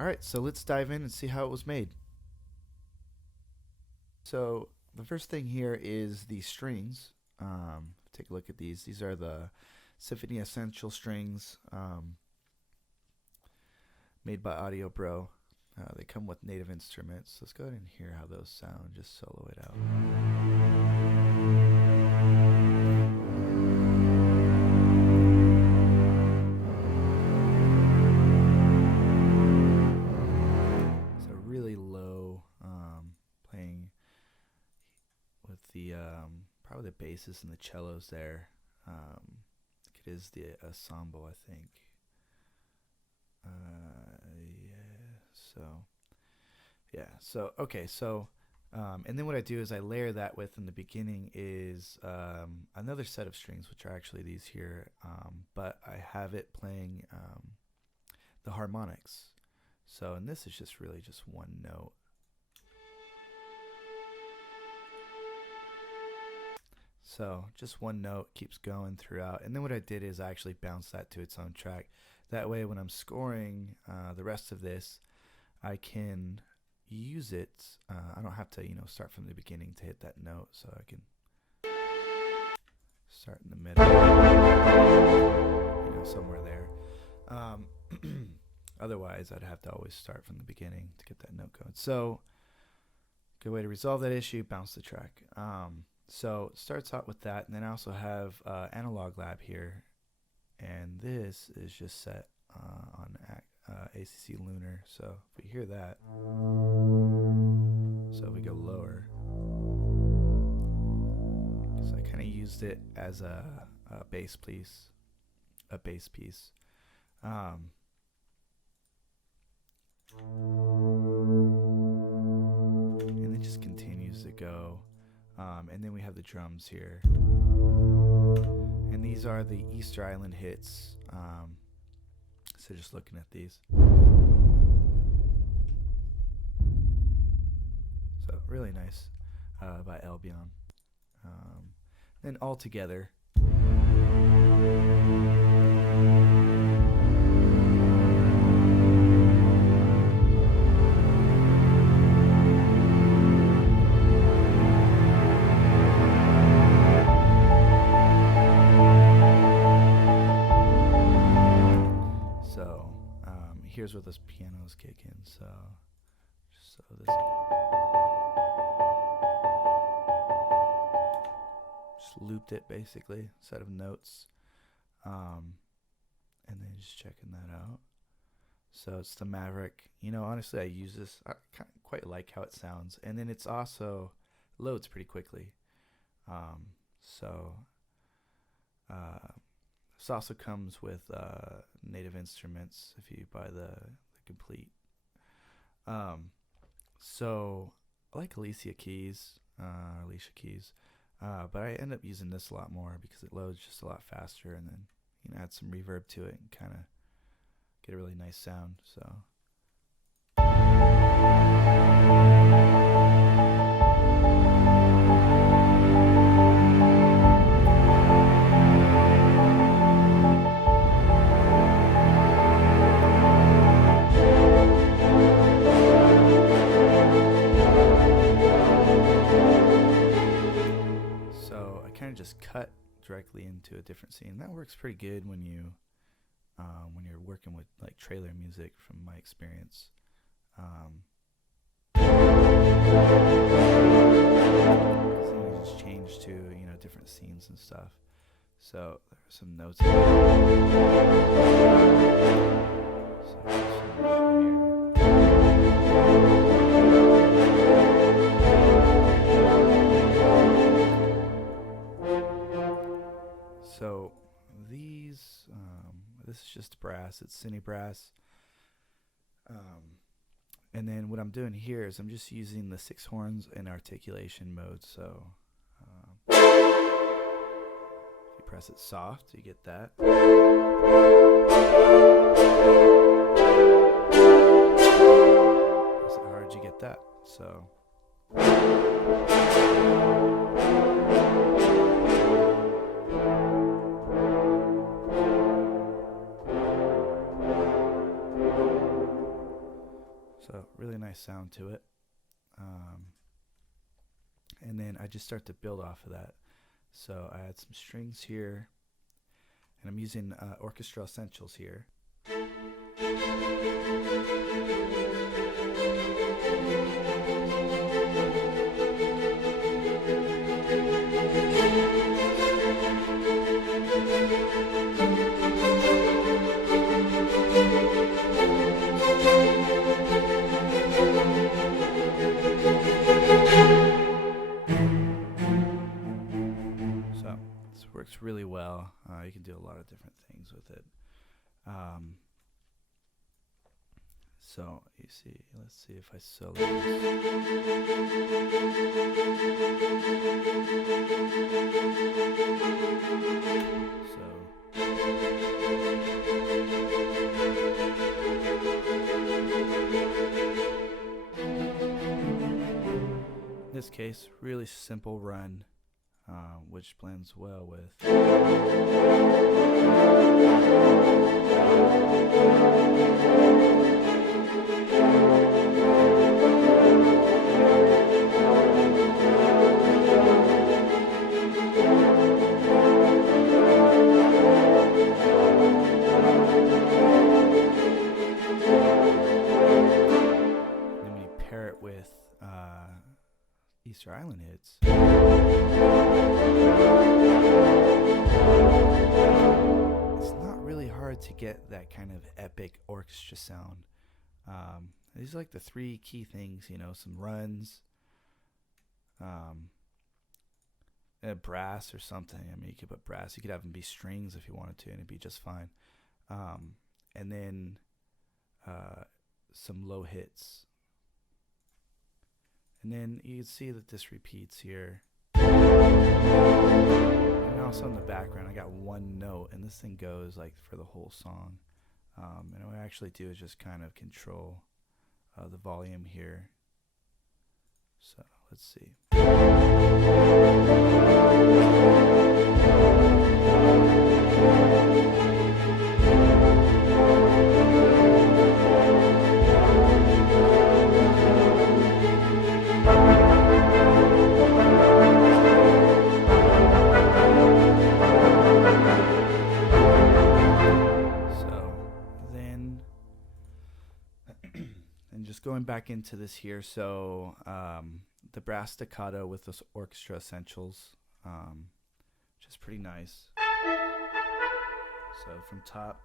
Alright, so let's dive in and see how it was made. So the first thing here is the strings. Take a look at these. These are the Symphony Essential strings made by Audio Bro. They come with native instruments. Let's go ahead and hear how those sound. Just solo it out. So really low, playing with the probably the basses and the cellos there. It is the Ensemble, I think. Okay, and then what I do is I layer that with, in the beginning, is another set of strings, which are actually these here, but I have it playing the harmonics. So, and this is just really just one note. So just one note keeps going throughout, and then what I did is I actually bounced that to its own track. That way when I'm scoring the rest of this, I can use it. I don't have to start from the beginning to hit that note, so I can start in the middle, somewhere there. Otherwise I'd have to always start from the beginning to get that note going. So good way to resolve that issue, bounce the track. So it starts out with that, and then I also have Analog Lab here, and this is just set on ACC Lunar. So if we hear that, so we go lower. So I kind of used it as a bass piece, and it just continues to go. And then we have the drums here, and these are the Easter Island hits. So just looking at these, so really nice by Albion. Then all together. Here's where those pianos kick in. So this just looped it basically, set of notes, and then just checking that out. So it's the Maverick. Honestly, I use this. I quite like how it sounds, and then it's also loads pretty quickly. This also comes with native instruments if you buy the complete. So I like Alicia keys, but I end up using this a lot more because it loads just a lot faster, and then add some reverb to it and kind of get a really nice sound. So. Just cut directly into a different scene. That works pretty good when you're working with like trailer music, from my experience. So you just change to different scenes and stuff. So there are some notes here. So these, this is just brass. It's cine brass. And then what I'm doing here is I'm just using the 6 horns in articulation mode. So if you press it soft, you get that. Press it hard, you get that. So. really nice sound to it. And then I just start to build off of that. So I add some strings here, and I'm using Orchestral Essentials here. Works really well. You can do a lot of different things with it. So you see, let's see if I solo this. In this case, really simple run. Which blends well with then when you pair it with Easter Island hits. It's not really hard to get that kind of epic orchestra sound. These are like the three key things, you know, some runs, a brass or something. I mean, you could put brass. You could have them be strings if you wanted to, and it'd be just fine. And then some low hits. And then you can see that this repeats here. And also in the background, I got one note, and this thing goes like for the whole song. And what I actually do is just kind of control the volume here. So let's see. Going back into this here, so the brass staccato with this Orchestra Essentials, which is pretty nice. So from top.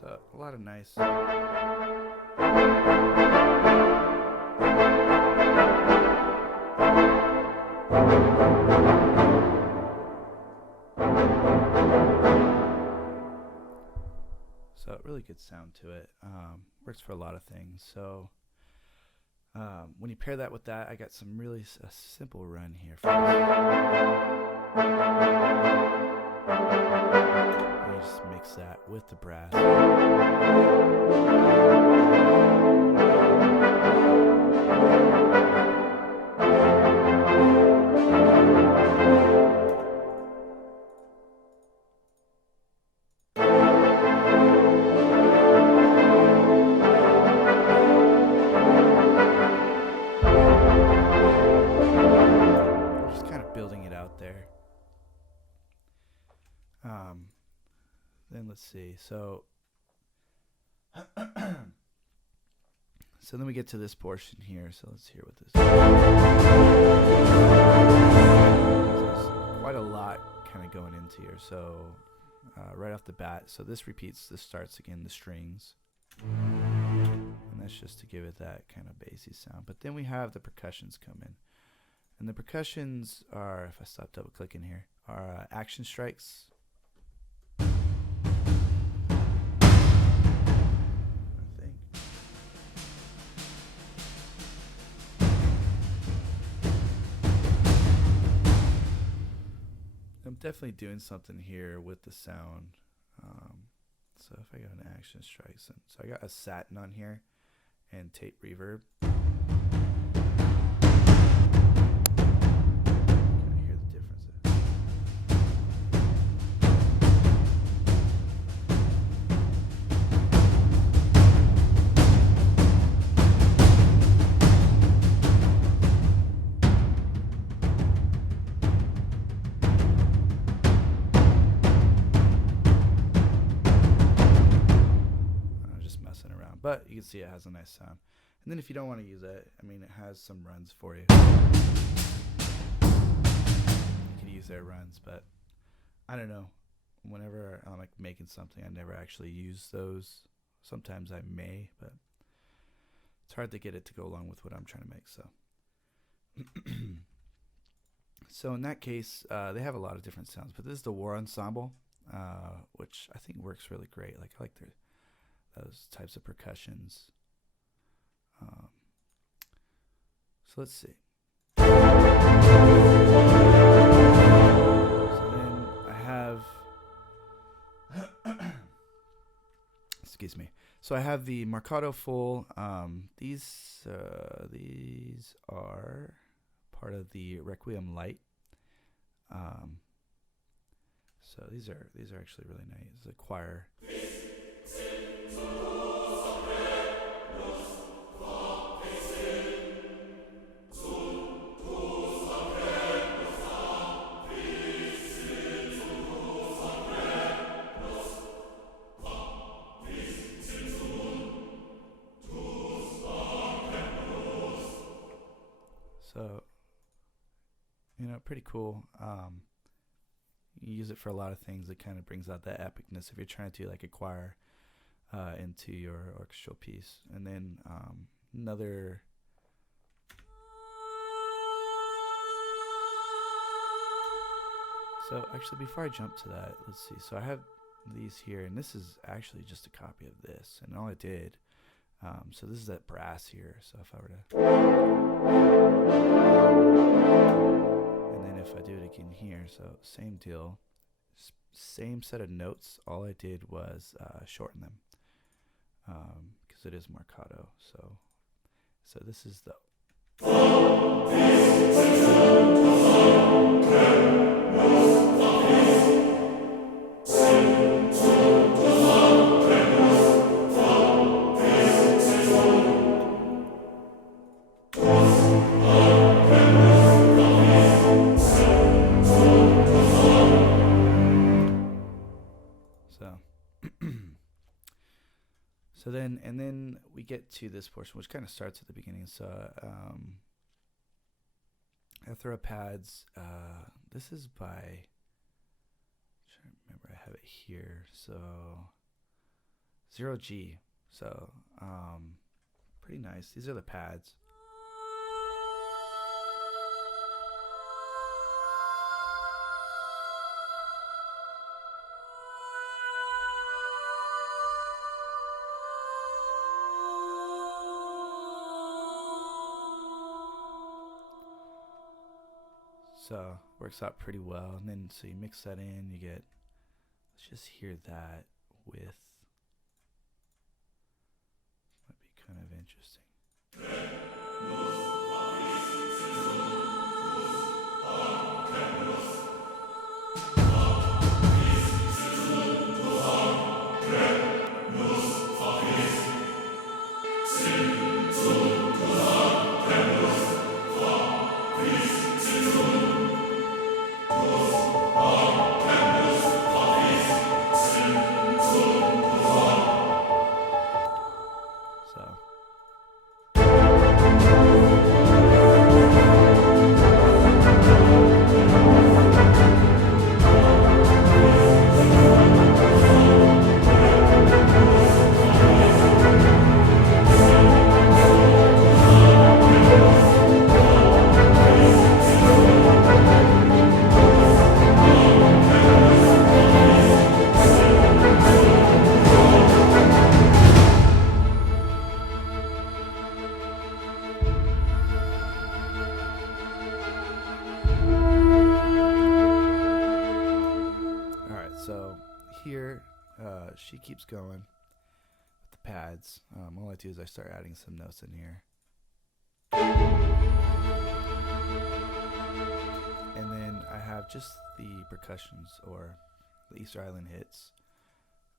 So a lot of nice. So really good sound to it. Works for a lot of things. So when you pair that with that, I got some really simple run here. You just mix that with the brass. There. Then let's see. So then we get to this portion here. So let's hear what this is. There's quite a lot kind of going into here. So right off the bat, so this repeats. This starts again the strings, and that's just to give it that kind of bassy sound. But then we have the percussions come in. And the percussions are, if I stop double clicking here, are action strikes. I think. I'm definitely doing something here with the sound. So if I go into action strikes, so I got a satin on here and tape reverb. but you can see it has a nice sound. And then if you don't want to use it, I mean, it has some runs for you. You can use their runs, but I don't know. Whenever I'm like making something, I never actually use those. Sometimes I may, but it's hard to get it to go along with what I'm trying to make. So, so in that case, they have a lot of different sounds, but this is the War Ensemble, which I think works really great. Like I like those types of percussions. So let's see. So then I have, excuse me. So I have the Marcato full. These are part of the Requiem Light. So these are actually really nice. It's a choir. So, pretty cool. You use it for a lot of things. It kind of brings out that epicness if you're trying to do like a choir into your orchestral piece. And then another. So actually, before I jump to that, let's see. So I have these here, and this is actually just a copy of this, and all I did. So this is that brass here. So if I were to, and then if I do it again here, so same deal, same set of notes. All I did was shorten them because it is Marcato. So this is the. So then we get to this portion, which kind of starts at the beginning. So I throw pads. This is by, I'm trying to remember, I have it here. So 0G. So pretty nice. These are the pads. So works out pretty well, and then so you mix that in, you get, let's just hear that with, might be kind of interesting. Here, she keeps going with the pads. All I do is I start adding some notes in here. And then I have just the percussions, or the Easter Island hits.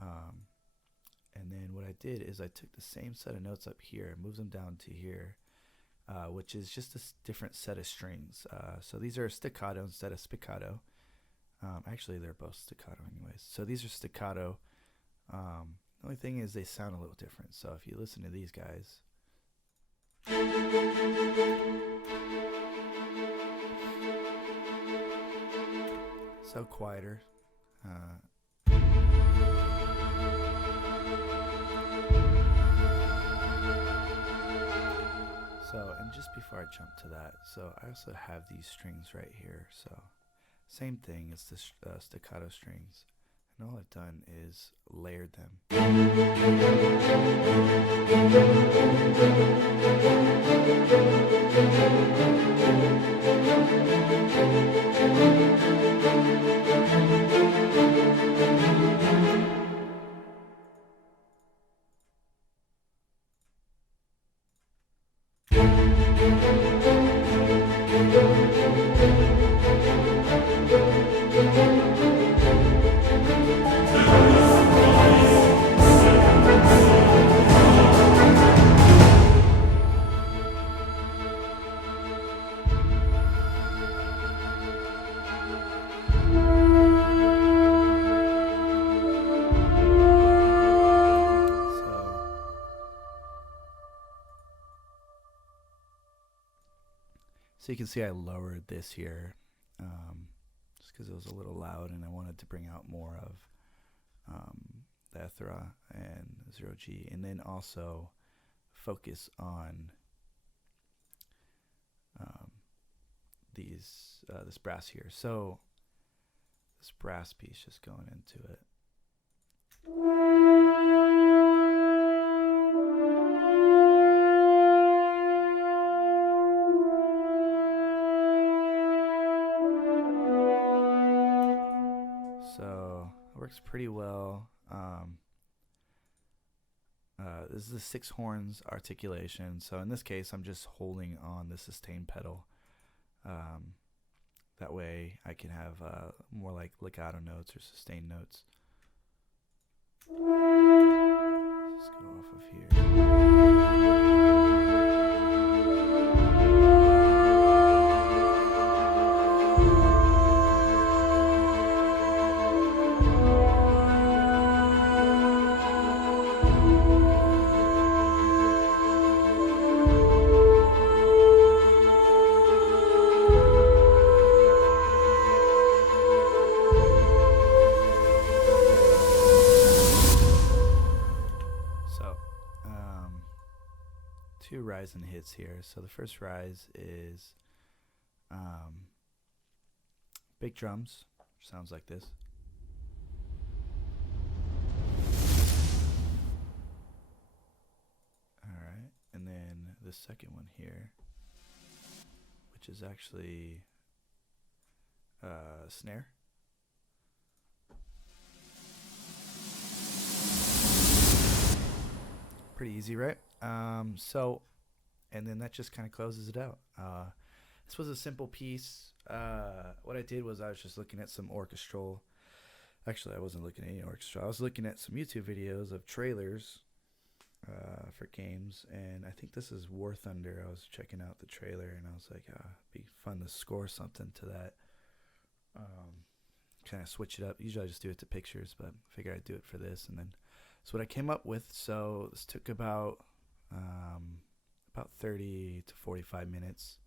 And then what I did is I took the same set of notes up here, moved them down to here, which is just a different set of strings. So these are staccato instead of spiccato. Actually, they're both staccato anyways. So these are staccato. The only thing is they sound a little different. So if you listen to these guys, so quieter. So, and just before I jump to that, so I also have these strings right here. So same thing, it's the staccato strings. And all I've done is layered them. So you can see I lowered this here just because it was a little loud and I wanted to bring out more of the Ethra and 0G, and then also focus on this brass here. So this brass piece just going into it. So it works pretty well. This is the 6 horns articulation. So in this case, I'm just holding on the sustain pedal. That way I can have more like legato notes or sustain notes. Let's go off of here. Two rise and hits here. So the first rise is big drums, which sounds like this. Alright, and then the second one here, which is actually snare. Pretty easy, right? So, and then that just kind of closes it out. This was a simple piece. What I did was I was just looking at some orchestral. Actually, I wasn't looking at any orchestral. I was looking at some YouTube videos of trailers for games, and I think this is War Thunder. I was checking out the trailer, and I was like, it'd be fun to score something to that. Kind of switch it up. Usually I just do it to pictures, but I figured I'd do it for this, and then that's what I came up with. So this took about 30 to 45 minutes.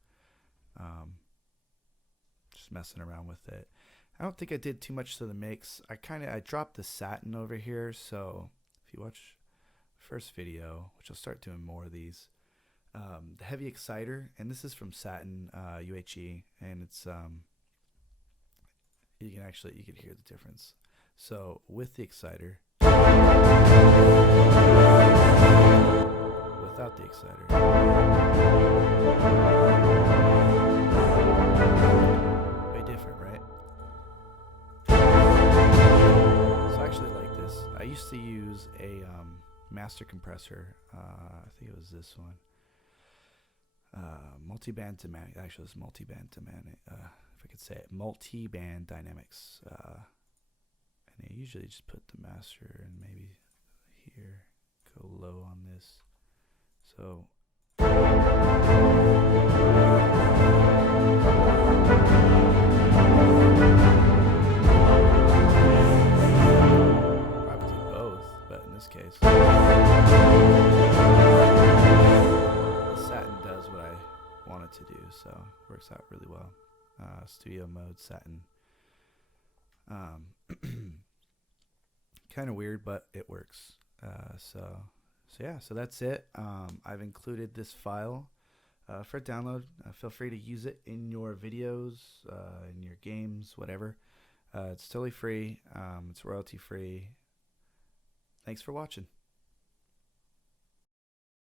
Just messing around with it. I don't think I did too much to the mix. I dropped the satin over here. So if you watch the first video, which I'll start doing more of these, the heavy exciter, and this is from Satin UHE, and it's you can hear the difference. So with the exciter, without the exciter, way different, right? So I actually like this. I used to use a master compressor. I think it was this one. Multiband dynamics. Actually, it's multiband dynamic. If I could say it, multiband dynamics. And I usually just put the master and maybe here, go low on this. So probably do both, but in this case nice. The satin does what I want it to do, so it works out really well. Studio mode satin. Kind of weird, but it works. So yeah, so that's it. I've included this file for download. Feel free to use it in your videos, in your games, whatever. It's totally free. It's royalty free. Thanks for watching.